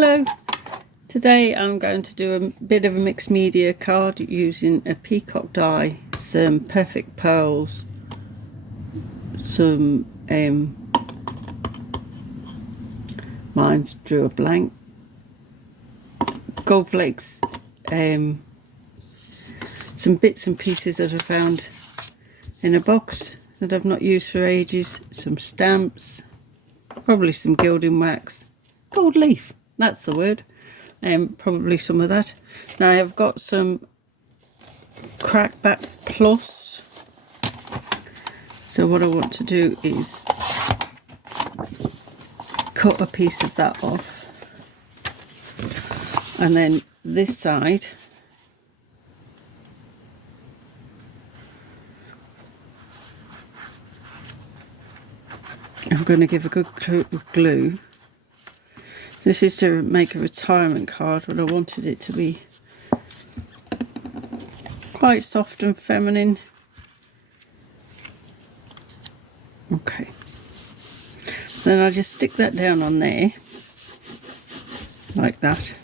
Hello, today I'm going to do a bit of a mixed media card using a peacock die, some perfect pearls, some mines drew a blank, gold flakes, some bits and pieces that I found in a box that I've not used for ages, some stamps, probably some gilding wax, gold leaf, that's the word, probably some of that. Now I've got some crackback plus, so what I want to do is cut a piece of that off, and then this side I'm going to give a good coat of glue. This is to make a retirement card, but I wanted it to be quite soft and feminine. Okay. Then I just stick that down on there, like that.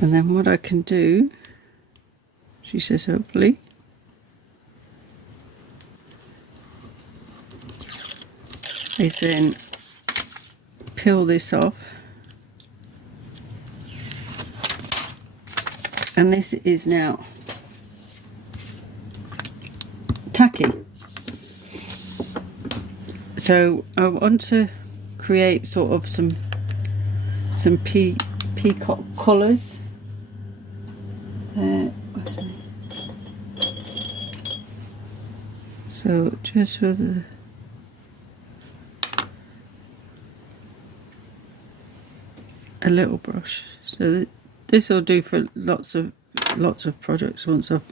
And then what I can do, she says hopefully, is then peel this off. And this is now tacky. So I want to create sort of some peacock colours. So just with a little brush. So this will do for lots of projects once I've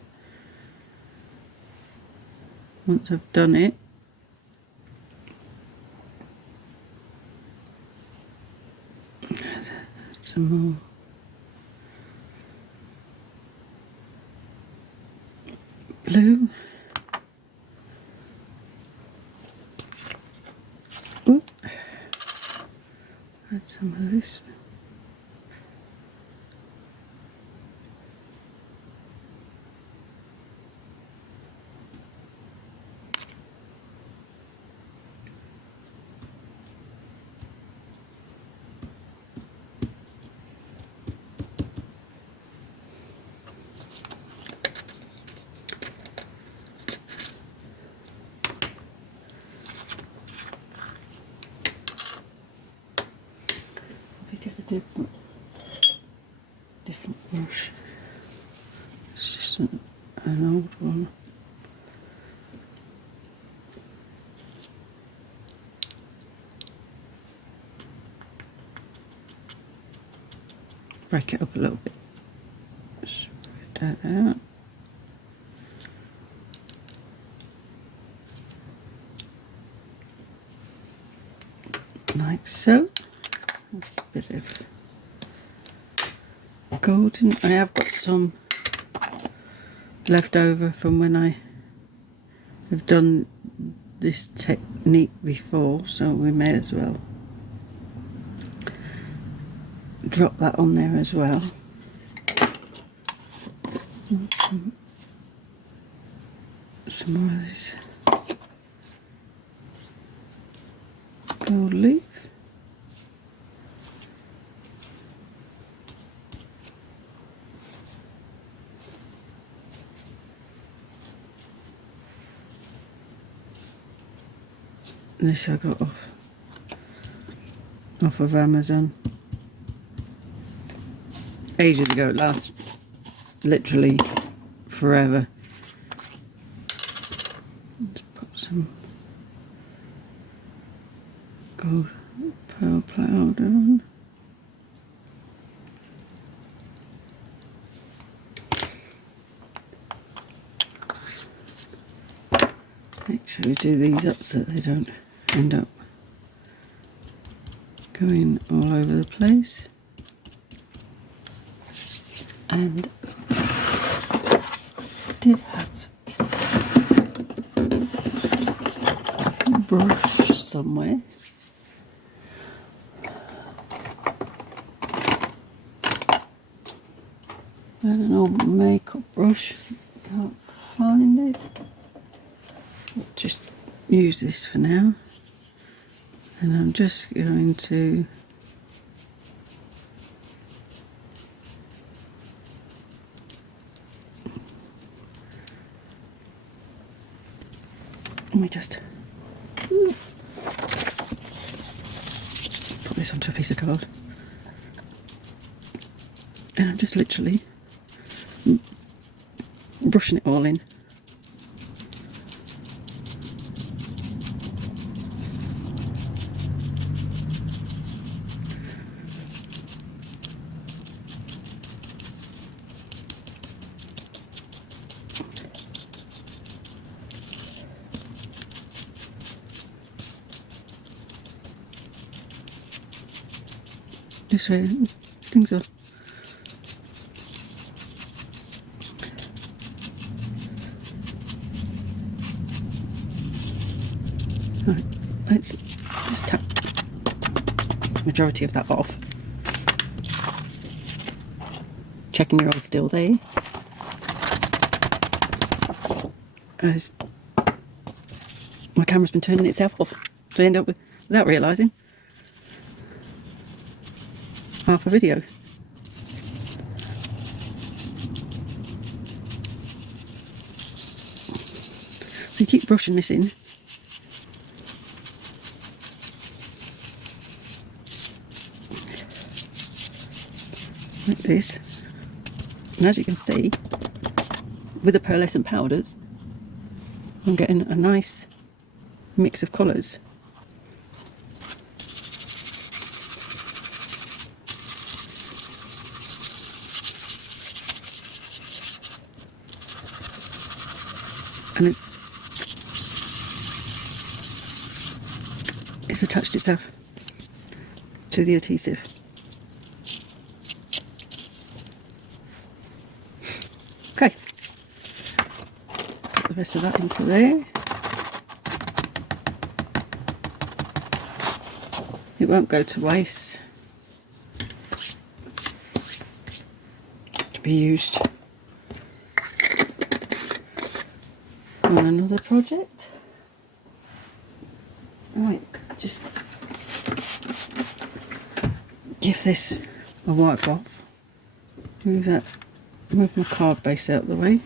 done it. Add some more. Blue. Ooh. Add some of this. Get a different brush. It's just an old one. Break it up a little bit. Spread that out. Like so. A bit of golden. I have got some left over from when I have done this technique before, so we may as well drop that on there as well. Some more of this gold leaf. This I got off of Amazon ages ago. It lasts literally forever. Let's put some gold pearl powder on. Make sure we do these up so that they don't end up going all over the place. And I did have brush somewhere. And an old makeup brush. Can't find it. I'll just use this for now. And I'm just going to let me just put this onto a piece of card. And I'm just literally brushing it all in. This way, things are right. Let's just tap the majority of that off. Checking you're all still there. As my camera's been turning itself off, so I end up with, without realising, half a video. So you keep brushing this in. Like this. And as you can see, with the pearlescent powders, I'm getting a nice mix of colours. And it's attached itself to the adhesive. Okay, put the rest of that into there. It won't go to waste. To be used on another project. Right, just give this a wipe off. Move my card base out of the way.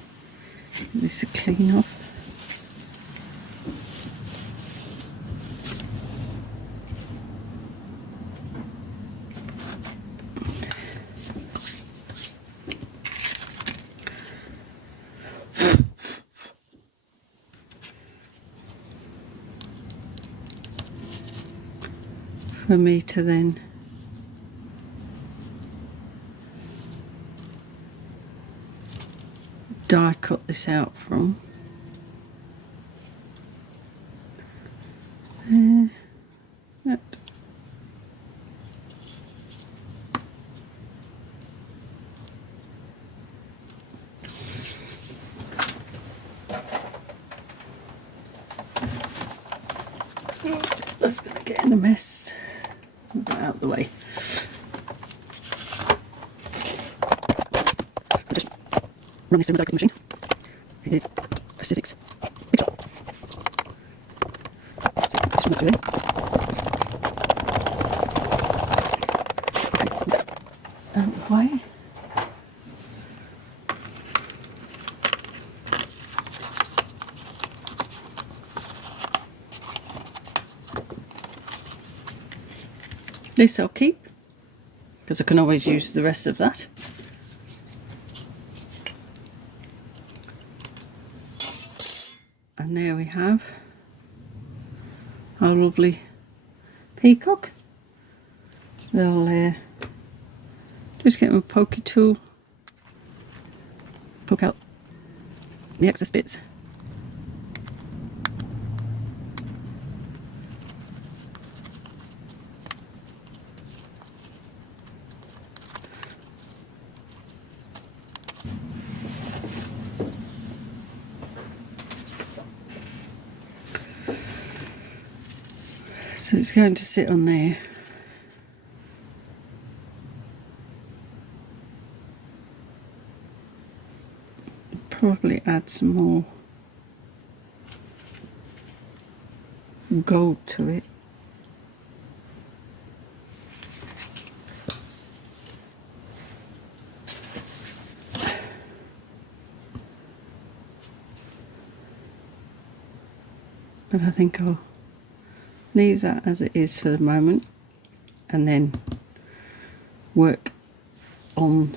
Get this a clean off. For me to then die cut this out from. Yep. That's going to get in a mess. Move that out of the way. I'll just run this through the die machine. It is a Sizzix Big Shot. Just run that through there. Okay, out of the way. This I'll keep, because I can always use the rest of that. And there we have our lovely peacock. They'll just get my pokey tool, poke out the excess bits. So it's going to sit on there. Probably add some more gold to it. But I think I'll leave that as it is for the moment and then work on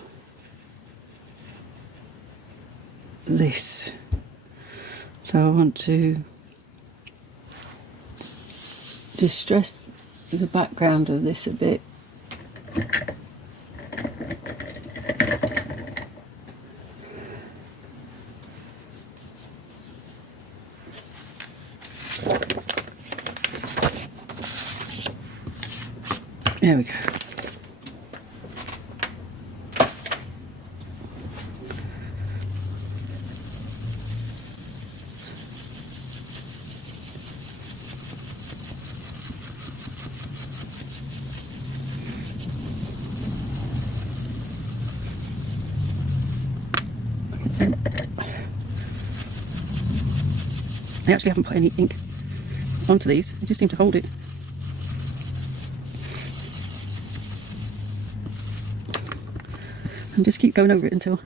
this. So I want to distress the background of this a bit. There we go. I actually haven't put any ink onto these, I just seem to hold it. And just keep going over it until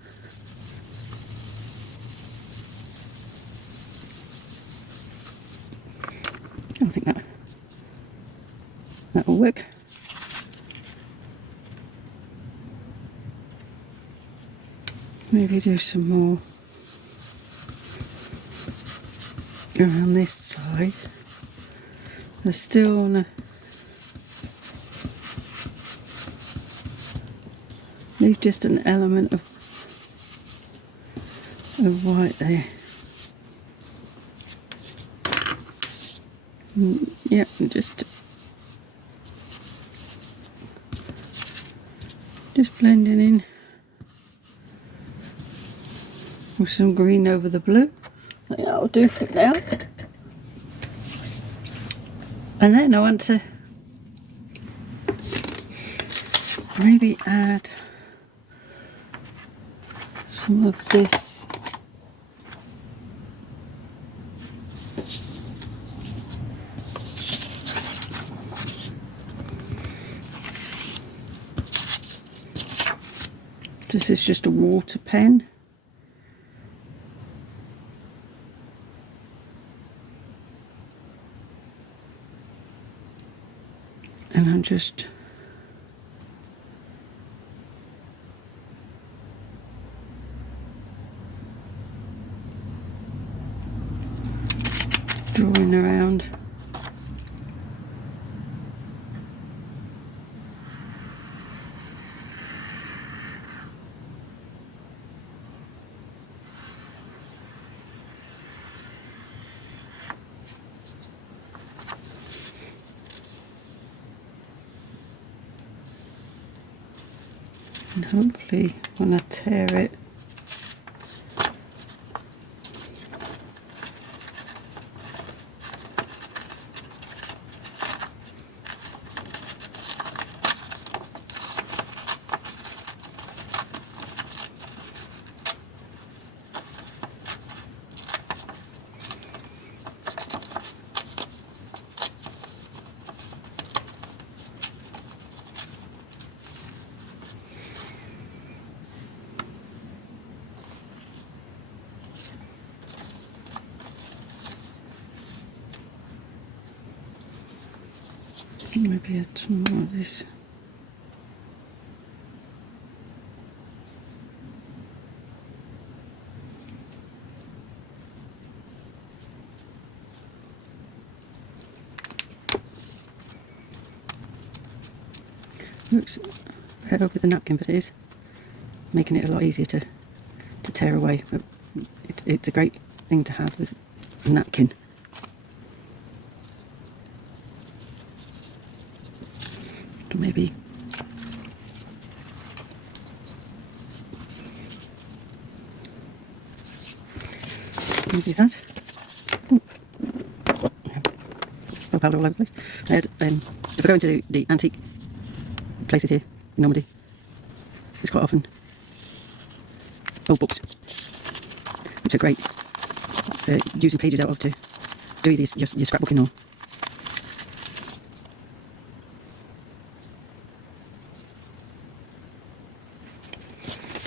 I think that will work. Maybe do some more around this side. I still want to leave just an element of white there. Yep, just blending in with some green over the blue. I think that'll do for now. And then I want to maybe add some of this this is just a water pen. And I'm just drawing around. And hopefully when I tear it, maybe add some more of this. Looks better with the napkin, but it is making it a lot easier to tear away. But it's a great thing to have with a napkin. Maybe that. Oh, powder all over the place. I had, if I go into the antique places here in Normandy, there's quite often old books, which are great for using pages out of to do your scrapbooking or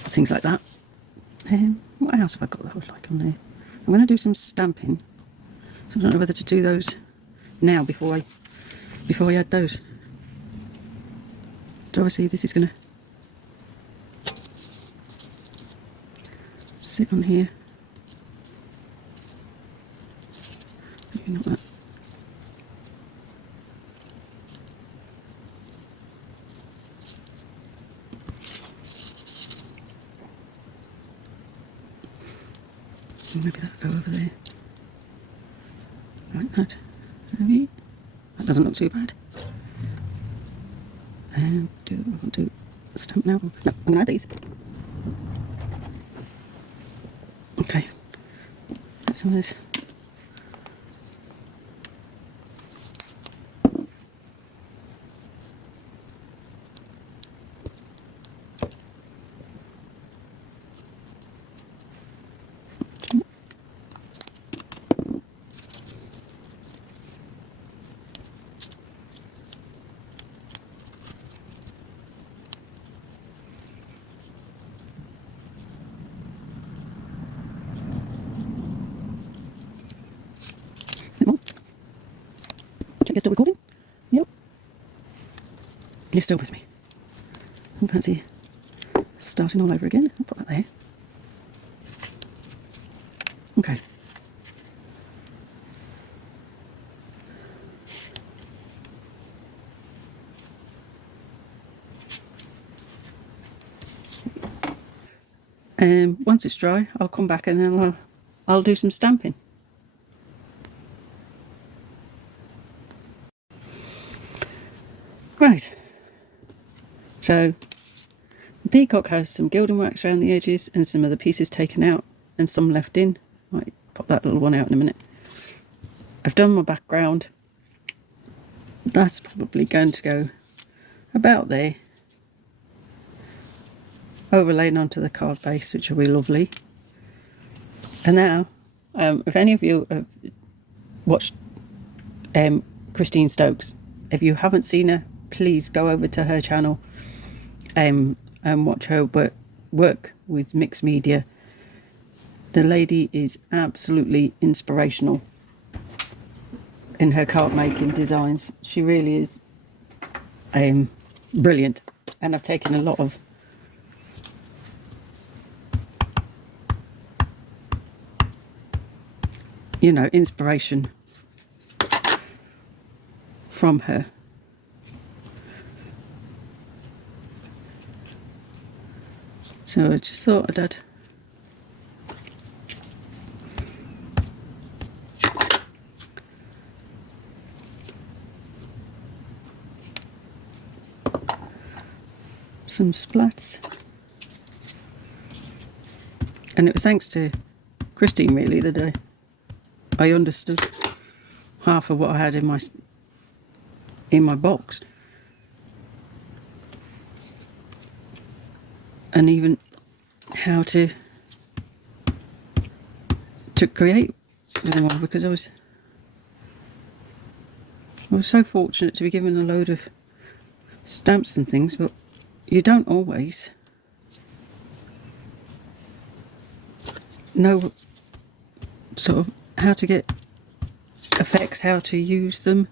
things like that. What else have I got that I would like on there? I'm going to do some stamping, so I don't know whether to do those now before I add those. So obviously this is going to sit on here. Maybe not that. Maybe that'll go over there. Like that. Maybe. That doesn't look too bad. And I want to stamp now. No, I'm going to add these. Okay. That's on this. You're still recording? Yep. You're still with me. I don't fancy starting all over again. I'll put that there. Okay. Once it's dry, I'll come back and then I'll do some stamping. Right, so the peacock has some gilding wax around the edges and some of the pieces taken out and some left in. Might pop that little one out in a minute. I've done my background. That's probably going to go about there. Overlaying onto the card base, which will be lovely. And now, if any of you have watched Christine Stokes, if you haven't seen her, please go over to her channel and watch her work with mixed media. The lady is absolutely inspirational in her card making designs. She really is brilliant, and I've taken a lot of inspiration from her. So I just thought I'd add some splats. And it was thanks to Christine really that I understood half of what I had in my box, and even how to create with them all, because I was so fortunate to be given a load of stamps and things, but you don't always know sort of how to get effects, how to use them.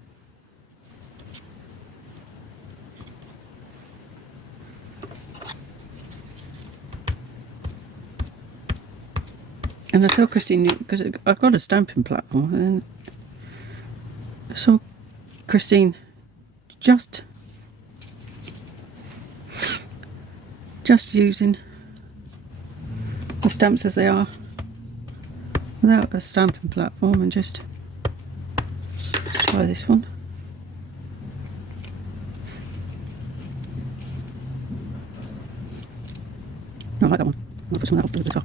And I saw Christine, because I've got a stamping platform, and I saw Christine just using the stamps as they are, without a stamping platform, and just try this one. No, I like that one. I'll put some of that up at the top.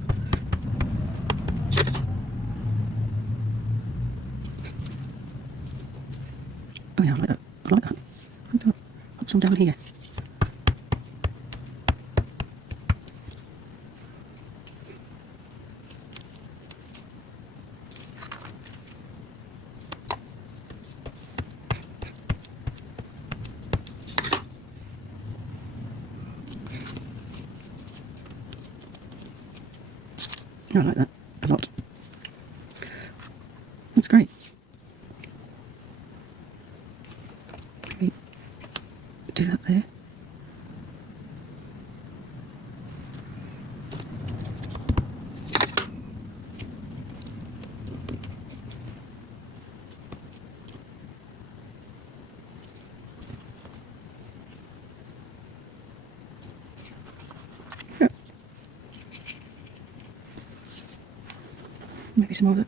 Oh yeah, I like that. I like that. Put some down here. I like that a lot. That's great. Maybe do that there. Yeah. Maybe some more of it.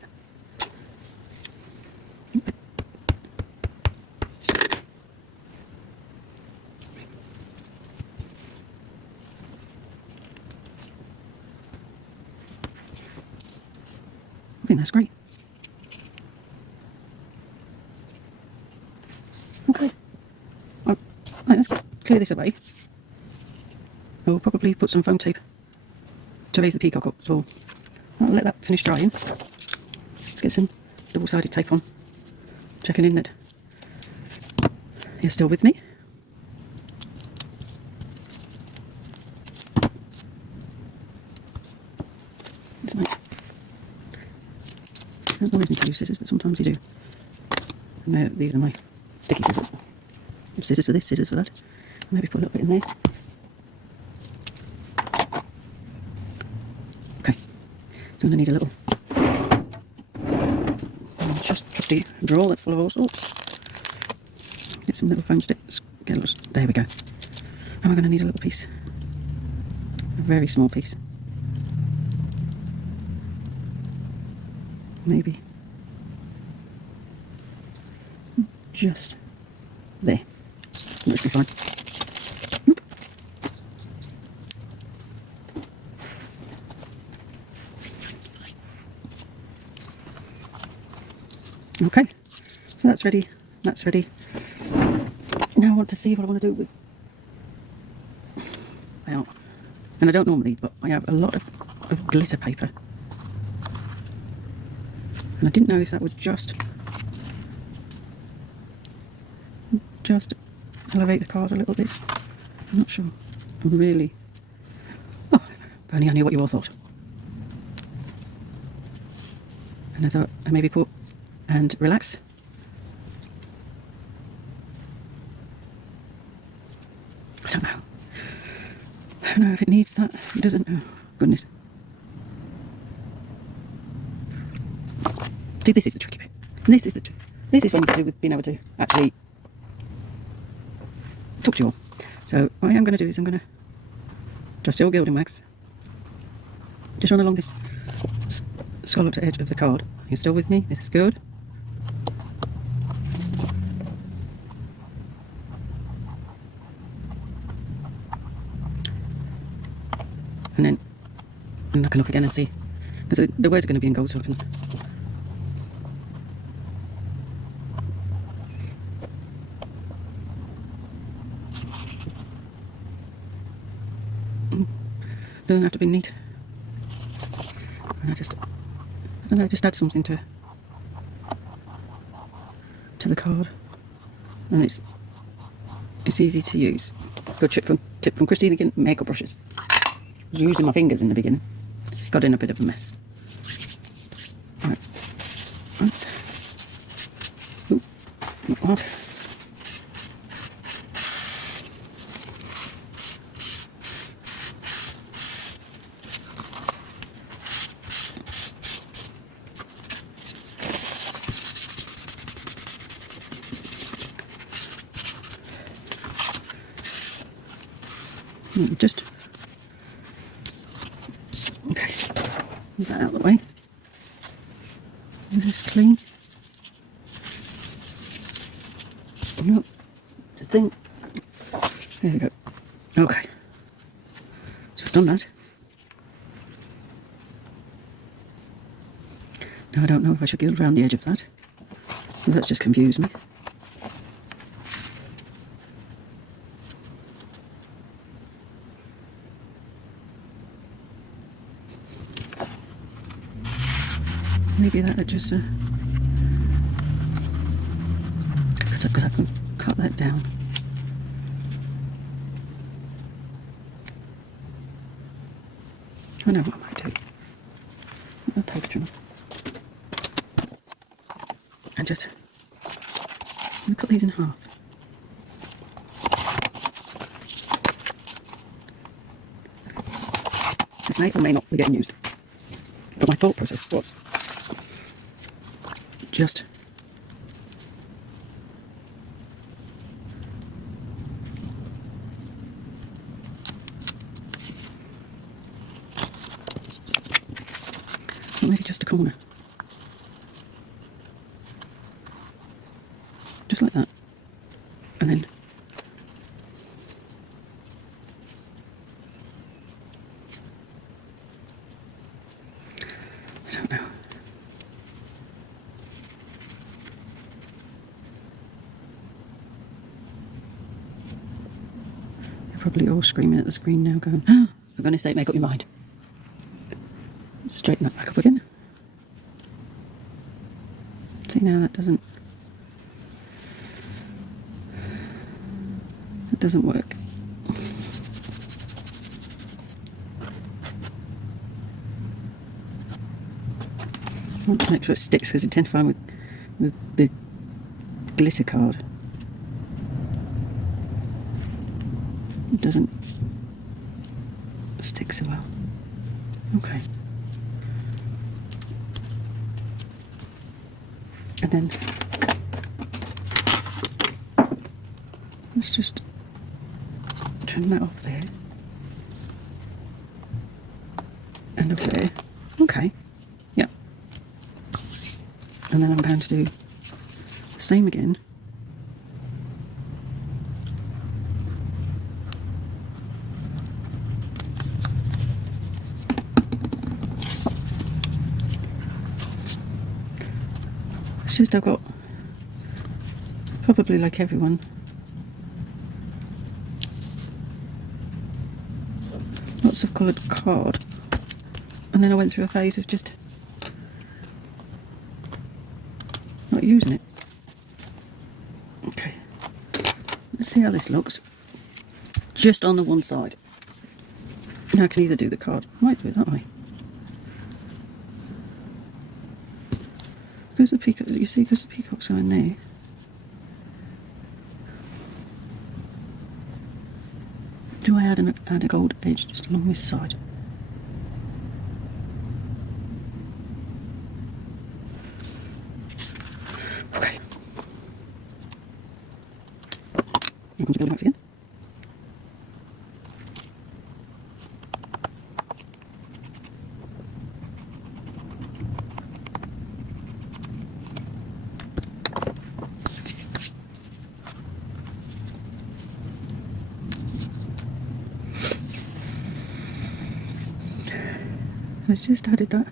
I think that's great. Okay. Right, let's clear this away. I'll probably put some foam tape to raise the peacock up as well. I'll let that finish drying. Let's get some double-sided tape on. Checking in that you're still with me. It's like, I don't always need to use scissors, but sometimes you do. And these are my sticky scissors. Scissors for this, scissors for that. Maybe put a little bit in there. Okay, so I'm going to need a little trusty drawer that's full of all sorts. Get some little foam sticks. Get a little, there we go. And we're going to need a little piece, a very small piece. Maybe just there. That should be fine. Okay, so that's ready. That's ready. Now I want to see what I want to do with. Well, and I don't normally, but I have a lot of glitter paper. And I didn't know if that would just elevate the card a little bit. I'm not sure. I'm really... Oh, if only I knew what you all thought. And I thought I maybe put and relax. I don't know. I don't know if it needs that. It doesn't. Oh, goodness. See, this is the tricky bit. And this is when you can do with being able to actually talk to you all. So what I am going to do is I'm going to just still gilding wax. Just run along this scalloped edge of the card. You're still with me? This is good. And then I can look again and see, because the words are going to be in gold, so I can. Doesn't have to be neat. And I don't know, just add something to the card, and it's easy to use. Good tip from Christine again. Makeup brushes. I was using my fingers in the beginning. Got in a bit of a mess. Right. Oops. Ooh, not bad. Just okay, move that out of the way. Is this clean? No, the thing. There we go. Okay, so I've done that. Now I don't know if I should gild around the edge of that. That's just confused me. Maybe that would just because I can cut that down. I know what I might do. A paper trimmer. And just I'm gonna cut these in half. This may or may not be getting used. But my thought process was just maybe just a corner. Just like that. And then I don't know. You're probably all screaming at the screen now going, oh, for goodness sake, make up your mind. Straighten that back up again. See, now that doesn't work. I want to make sure it sticks because you tend to find with the glitter card it doesn't stick so well. Okay. And then let's just trim that off there and off there. Okay, yeah. And then I'm going to do the same again. It's just I've got, probably like everyone, lots of coloured card, and then I went through a phase of just not using it. Okay, let's see how this looks. Just on the one side. Now I can either do the card, I might do it that way. Because the peacock, you see, because the peacock's going there. Do I add a gold edge just along this side? Okay. Here comes the gold wax again. I've just added that,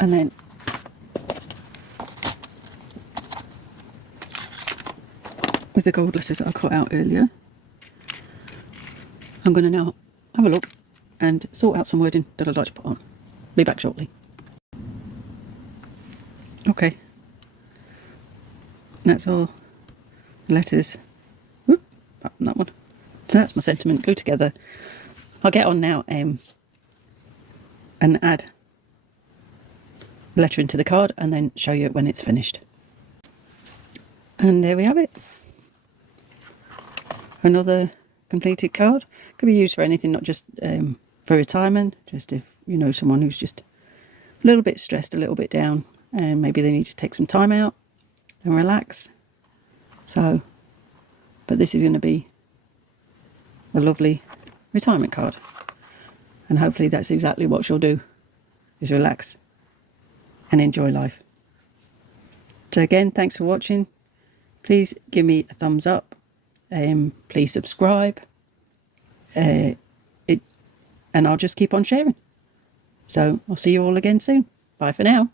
and then with the gold letters that I cut out earlier, I'm going to now have a look and sort out some wording that I'd like to put on. Be back shortly. Okay, that's all the letters. Whoop, that one. So that's my sentiment glued together. I'll get on now and add the letter into the card and then show you when it's finished. And there we have it. Another completed card. Could be used for anything, not just for retirement, just if you know someone who's just a little bit stressed, a little bit down, and maybe they need to take some time out and relax. So, but this is going to be a lovely retirement card, and hopefully that's exactly what she'll do, is relax and enjoy life. So again, thanks for watching. Please give me a thumbs up, please subscribe, and I'll just keep on sharing. So I'll see you all again soon. Bye for now.